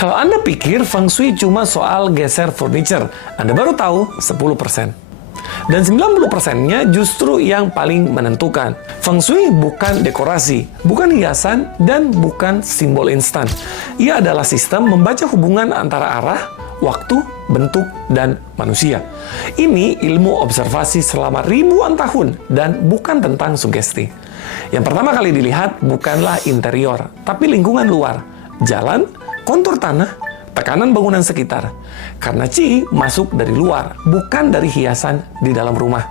Kalau Anda pikir Feng Shui cuma soal geser furniture, Anda baru tahu 10%. Dan 90%-nya justru yang paling menentukan. Feng Shui bukan dekorasi, bukan hiasan, dan bukan simbol instan. Ia adalah sistem membaca hubungan antara arah, waktu, bentuk, dan manusia. Ini ilmu observasi selama ribuan tahun dan bukan tentang sugesti. Yang pertama kali dilihat bukanlah interior, tapi lingkungan luar. Jalan, kontur tanah, tekanan bangunan sekitar. Karena Qi masuk dari luar, bukan dari hiasan di dalam rumah.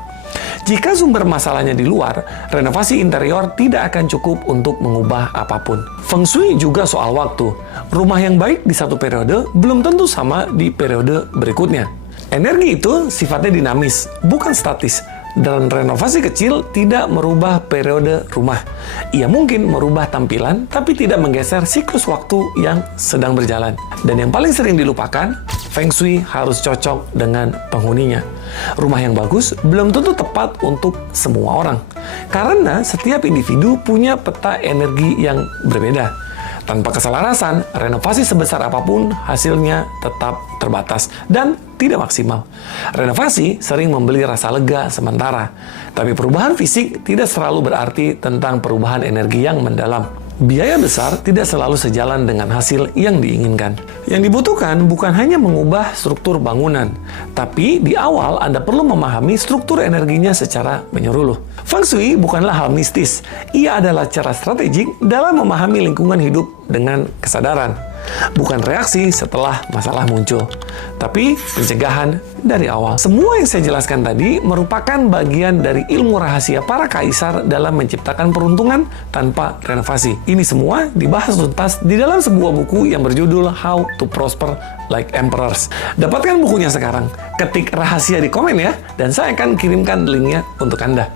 Jika sumber masalahnya di luar, renovasi interior tidak akan cukup untuk mengubah apapun. Feng Shui juga soal waktu. Rumah yang baik di satu periode belum tentu sama di periode berikutnya. Energi itu sifatnya dinamis, bukan statis. Dan renovasi kecil tidak merubah periode rumah. Ia mungkin merubah tampilan, tapi tidak menggeser siklus waktu yang sedang berjalan. Dan yang paling sering dilupakan, Feng Shui harus cocok dengan penghuninya. Rumah yang bagus belum tentu tepat untuk semua orang. Karena setiap individu punya peta energi yang berbeda. Tanpa keselarasan, renovasi sebesar apapun hasilnya tetap terbatas dan tidak maksimal. Renovasi sering membeli rasa lega sementara, tapi perubahan fisik tidak selalu berarti tentang perubahan energi yang mendalam. Biaya besar tidak selalu sejalan dengan hasil yang diinginkan. Yang dibutuhkan bukan hanya mengubah struktur bangunan, tapi di awal Anda perlu memahami struktur energinya secara menyeluruh. Feng Shui bukanlah hal mistis, ia adalah cara strategik dalam memahami lingkungan hidup dengan kesadaran. Bukan reaksi setelah masalah muncul, tapi pencegahan dari awal. Semua yang saya jelaskan tadi merupakan bagian dari ilmu rahasia para kaisar dalam menciptakan peruntungan tanpa renovasi. Ini semua dibahas tuntas di dalam sebuah buku yang berjudul How to Prosper Like Emperors. Dapatkan bukunya sekarang, ketik rahasia di komen ya, dan saya akan kirimkan linknya untuk Anda.